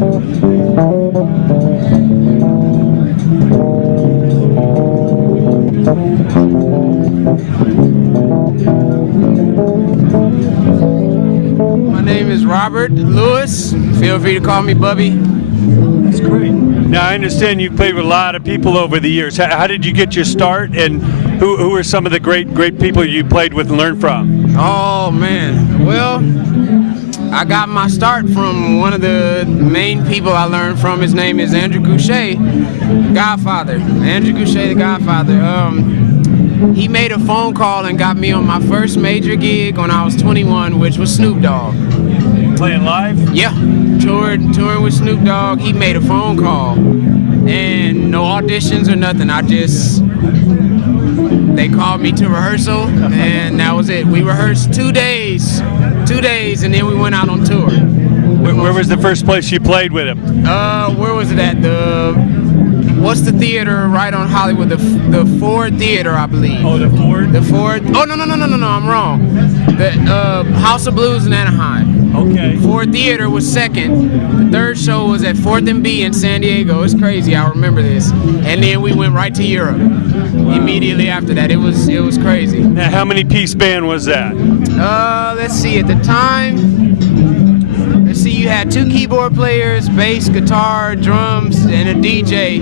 My name is Robert Lewis. Feel free to call me Bubby. That's great. Now, I understand you've played with a lot of people over the years. How did you get your start, and who are some of the great people you played with and learned from? Oh, man. Well, I got my start from one of the main people I learned from. His name is Andrew Goucher, Godfather. Andrew Goucher, the Godfather. He made a phone call and got me on my first major gig when I was 21, which was Snoop Dogg. Playing live? Yeah, touring with Snoop Dogg. He made a phone call, and no auditions or nothing. They called me to rehearsal, and that was it. We rehearsed 2 days, and then we went out on tour. Where was the first place you played with him? Where was it at? What's the theater right on Hollywood? The Ford Theater, I believe. Oh, the Ford? The Ford. Oh, no, I'm wrong. The House of Blues in Anaheim. Okay. Ford Theater was second. The third show was at 4th and B in San Diego. It's crazy, I remember this. And then we went right to Europe. Wow. Immediately after that. It was crazy. Now, how many piece band was that? Let's see, at the time, you had 2 keyboard players, bass, guitar, drums, and a DJ.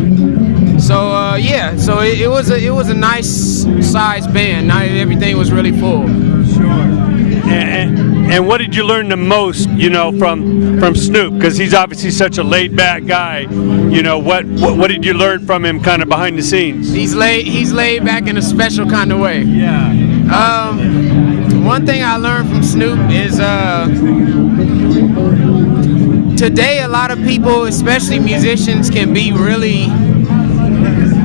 So yeah, so it was a nice sized band. Not everything was really full. Sure. And what did you learn the most, from Snoop? Because he's obviously such a laid back guy. What did you learn from him, kind of behind the scenes? He's laid back in a special kind of way. Yeah. One thing I learned from Snoop is today a lot of people, especially musicians, can be really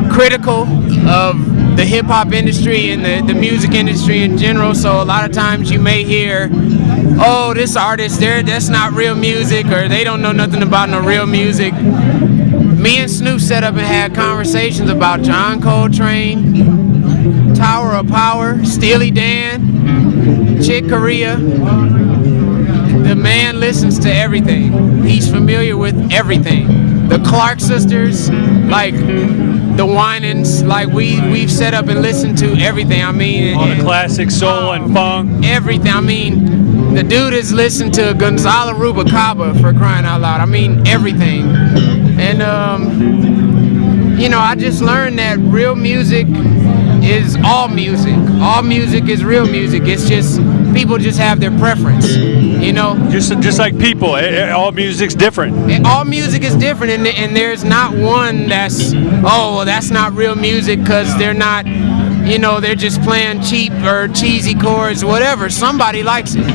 critical of the hip-hop industry and the music industry in general. So a lot of times you may hear, oh, this artist, that's not real music, or they don't know nothing about no real music. Me and Snoop sat up and had conversations about John Coltrane, Tower of Power, Steely Dan, Chick Corea. The man listens to everything. He's familiar with everything. The Clark sisters, like the Winans, like we've set up and listened to everything. I mean, all the classic soul and funk. Everything. I mean, the dude has listened to Gonzalo Rubalcaba, for crying out loud. I mean, everything. And I just learned that real music is all music. All music is real music. It's just people just have their preference. Just like people, all music's different. All music is different, and there's not one that's not real music because they're not, they're just playing cheap or cheesy chords, whatever. Somebody likes it.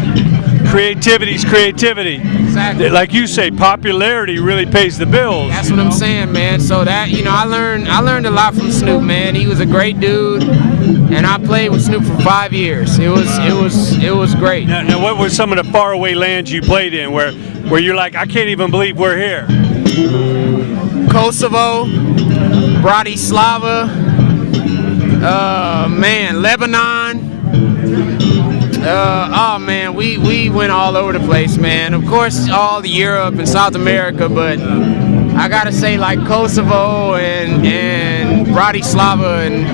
Creativity's creativity. Exactly. Like you say, popularity really pays the bills. That's what I'm saying, man. So that, I learned a lot from Snoop, man. He was a great dude, and I played with Snoop for 5 years. It was great. Now, what were some of the faraway lands you played in where you're like, I can't even believe we're here? Kosovo, Bratislava, Lebanon. We went all over the place, man. Of course, all Europe and South America, but I gotta say, like Kosovo and Bratislava and.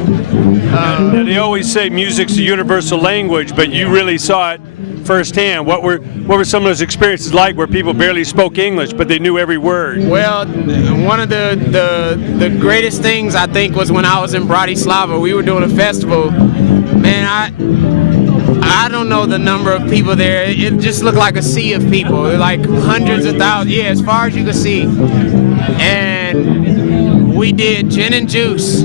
Now, they always say music's a universal language, but you really saw it firsthand. What were some of those experiences like, where people barely spoke English but they knew every word? Well, one of the greatest things I think was when I was in Bratislava. We were doing a festival. Man, I don't know the number of people there. It just looked like a sea of people, like hundreds of thousands. Yeah, as far as you could see. And we did Gin and Juice.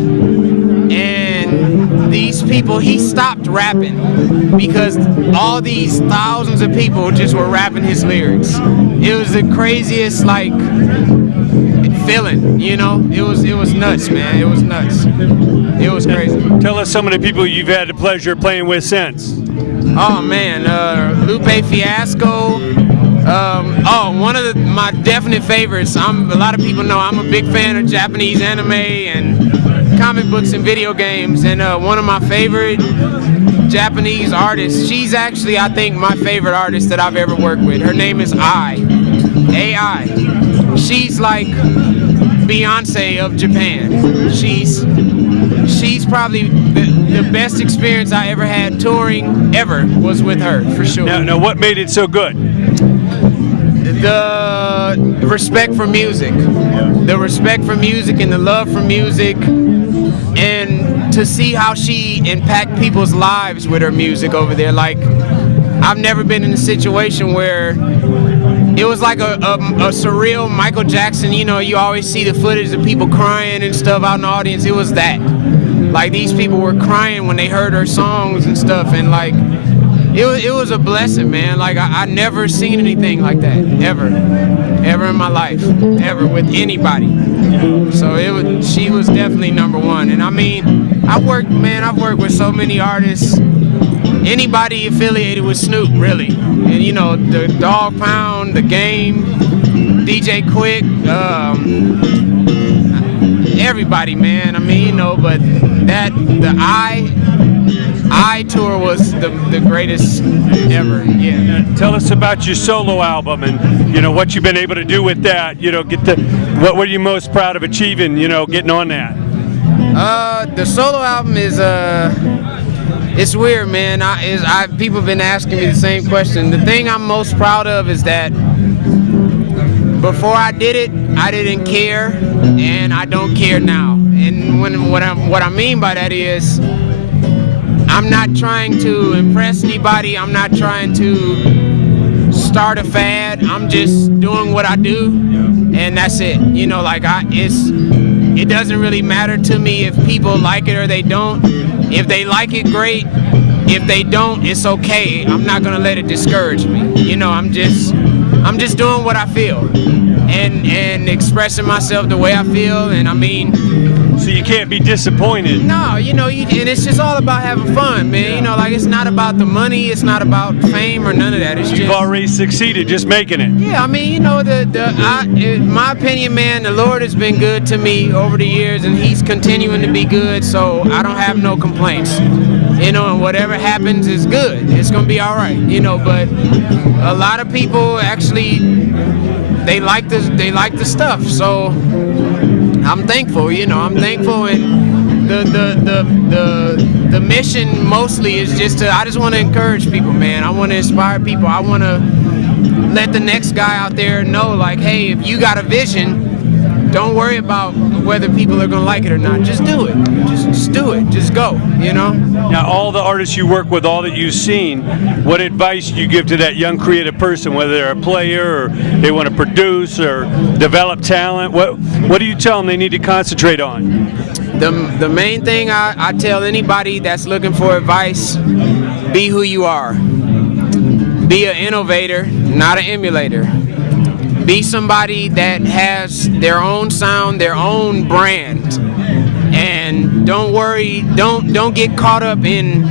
And these people, he stopped rapping because all these thousands of people just were rapping his lyrics. It was the craziest, like, feeling, It was nuts, man. It was nuts. It was crazy. Tell us some of the people you've had the pleasure of playing with since. Oh man, Lupe Fiasco. One of my definite favorites. A lot of people know I'm a big fan of Japanese anime and comic books and video games. And one of my favorite Japanese artists. She's actually, I think, my favorite artist that I've ever worked with. Her name is AI. she's like Beyonce of Japan. She's probably the best experience I ever had touring ever was with her, for sure. Now, what made it so good? The respect for music. The respect for music and the love for music, and to see how she impacted people's lives with her music over there. Like, I've never been in a situation where it was like a surreal Michael Jackson. You know, you always see the footage of people crying and stuff out in the audience. It was that. Like, these people were crying when they heard her songs and stuff, and like, it was a blessing, man. Like, I never seen anything like that, ever in my life, ever, with anybody. So she was definitely #1. And I mean, I've worked with so many artists, anybody affiliated with Snoop, really. And you know, the Dog Pound, The Game, DJ Quick, everybody, man. I mean, you know, but the I tour was the greatest ever. Yeah. Tell us about your solo album, and you know what you've been able to do with that. You know, what were you most proud of achieving? You know, getting on that. The solo album is it's weird, man. People have been asking me the same question. The thing I'm most proud of is that before I did it, I didn't care, and I don't care now. And what I mean by that is, I'm not trying to impress anybody. I'm not trying to start a fad. I'm just doing what I do, and that's it. You know, like it doesn't really matter to me if people like it or they don't. If they like it, great. If they don't, it's okay. I'm not gonna let it discourage me. You know, I'm just doing what I feel and expressing myself the way I feel. And I mean, so you can't be disappointed. No, you know, and it's just all about having fun, man. You know, like, it's not about the money, it's not about fame or none of that. It's You've already succeeded, just making it. Yeah, I mean, you know, in my opinion, man, the Lord has been good to me over the years, and He's continuing to be good, so I don't have no complaints. You know, and whatever happens is good. It's gonna be all right, you know. But a lot of people actually, they like the stuff, so I'm thankful, you know. I'm thankful, and the mission mostly is I just want to encourage people, man. I want to inspire people. I want to let the next guy out there know, like, hey, if you got a vision, don't worry about whether people are gonna like it or not. Just do it. Just do it. Just go, you know? Now, all the artists you work with, all that you've seen, what advice do you give to that young creative person, whether they're a player or they want to produce or develop talent? What do you tell them they need to concentrate on? The main thing I tell anybody that's looking for advice, be who you are. Be an innovator, not an emulator. Be somebody that has their own sound, their own brand. And don't worry, don't get caught up in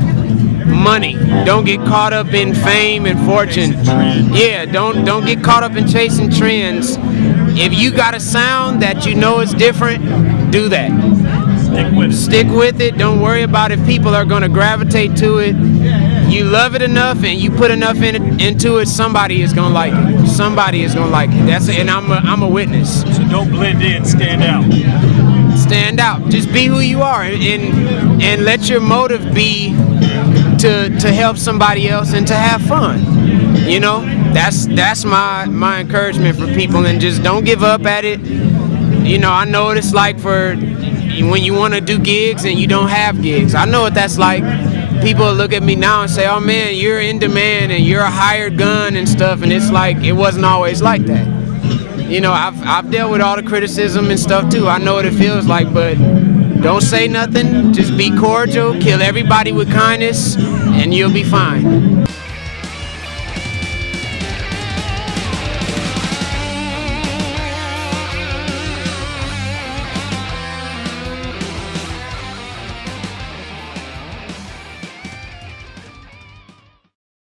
money. Don't get caught up in fame and fortune. Yeah, don't get caught up in chasing trends. If you got a sound that you know is different, do that. Stick with it. Don't worry about if people are going to gravitate to it. You love it enough and you put enough into it, somebody is going to like it. Somebody is going to like it. And I'm a witness. So don't blend in, stand out. Stand out. Just be who you are, and let your motive be to help somebody else and to have fun. You know, that's my encouragement for people, and just don't give up at it. You know, I know what it's like for when you want to do gigs and you don't have gigs. I know what that's like. People look at me now and say, oh man, you're in demand and you're a hired gun and stuff, and it's like, it wasn't always like that. You know, I've dealt with all the criticism and stuff too. I know what it feels like, but don't say nothing. Just be cordial, kill everybody with kindness, and you'll be fine.